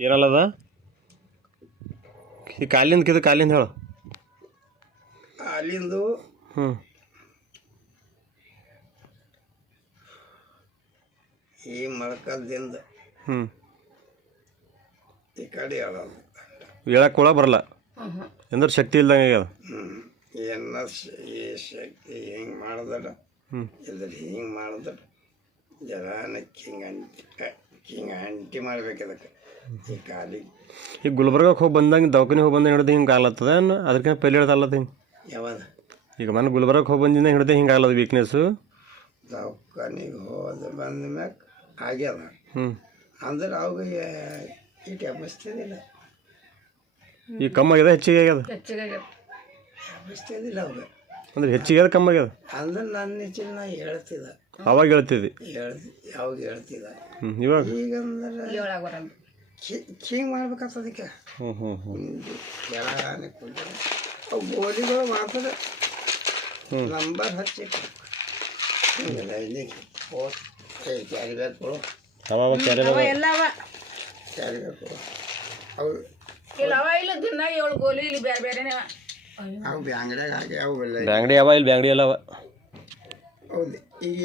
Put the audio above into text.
ಏನಲ್ಲದ ಈ ಕಾಲಿಂದ ಕಾಲಿಂದ ಹೇಳು ಕಾಲಿಂದು ಈ ಮೊಳಕಾಲ್ದಿಂದ ಈ ಕಡೆ ಹೇಳೋದು ಹೇಳಕ್ಕೆ ಕೂಡ ಬರಲ್ಲ ಅಂದ್ರೆ ಶಕ್ತಿ ಇಲ್ದಂಗೆ ಆಗ್ಯದ ಏನ ಈ ಶಕ್ತಿ ಹಿಂಗೆ ಮಾಡಿದ್ರೆ ಇದ್ರ ಹಿಂಗೆ ಮಾಡಿದ್ರೆ ಜರಾನಕ್ಕೆ ಹಿಂಗೆ ಅಂಟಿ ಮಾಡ್ಬೇಕು ಅದಕ್ಕೆ ಈ ಕಾಲಿಗೆ ಈಗ ಗುಲ್ಬರ್ಗಕ್ಕೆ ಹೋಗಿ ಬಂದಂಗೆ ದವಾಖಾನೆ ಹೋಗಿ ಬಂದಂಗೆ ಹಿಡ್ದು ಹಿಂಗೆ ಆಗ್ಲತ್ತದ ಅದಕ್ಕೆ ಪೈಲೆ ಹೇಳ್ದಲ್ಲತ್ತ ಹಿಂಗೆ ಯಾವಾಗ ಈಗ ಮನೆ ಗುಲ್ಬರ್ಗಕ್ಕೆ ಹೋಗಿ ಬಂದಿಂದ ಹಿಡ್ದು ಹಿಂಗೆ ಆಗ್ಲದ ವೀಕ್ನೆಸ್ಸು ದವಾಖಾನಿಗೆ ಹೋದ ಬಂದ ಮ್ಯಾಗ ಆಗ್ಯದ ಅಂದ್ರೆ ಅವಾಗ ಇಟ್ಟು ಎಬ್ಬಿಸ್ತೇನಿಲ್ಲ ಈಗ ಕಮ್ಮಿ ಆಗ್ಯದ ಹೆಚ್ಚಿಗೆ ಆಗ್ಯದ ಎಬ್ಬಿಸ್ತೇನಿಲ್ಲ ಅವಾಗ ಅಂದ್ರೆ ಹೆಚ್ಚಿಗೆ ಆಗ್ಯದ ಕಮ್ಮಿ ಆಗ್ಯದ ಅಂದ್ರೆ ನನ್ನ ಹೆಚ್ಚಿನ ನಾ ಹೇಳ್ತಿದ್ದ ಅವಾಗ ಹೇಳ್ತಿದ್ದಿ ಯಾವಾಗ ಹೇಳ್ತಿದ್ದ ಇವಾಗ ಈಗ ಅಂದ್ರೆ ಹಿಂಗೆ ಮಾಡ್ಬೇಕಾಗ್ತದಕ್ಕೆ ಕೆಳಗನೆ ಕುಂತ ಅವು ಗೋಲಿಗಳು ಮಾತ್ರ ನಂಬರ್ ಹಚ್ಚಿ ಕ್ಯಾರಿ ಬ್ಯಾಗ್ ಕೊಡು ಕ್ಯಾರಿ ಬ್ಯಾಗ್ ಕೊಡು ಅವು ಅವು ಬ್ಯಾಂಗ್ಡ್ಯಾಗ ಹಾಕಿ ಅವು ಬ್ಯಾಂಗ್ಡಿ ಅವ ಇಲ್ಲಿ ಬ್ಯಾಂಗ್ಡಿ ಎಲ್ಲ ಅವ ಹೌದು ಈಗ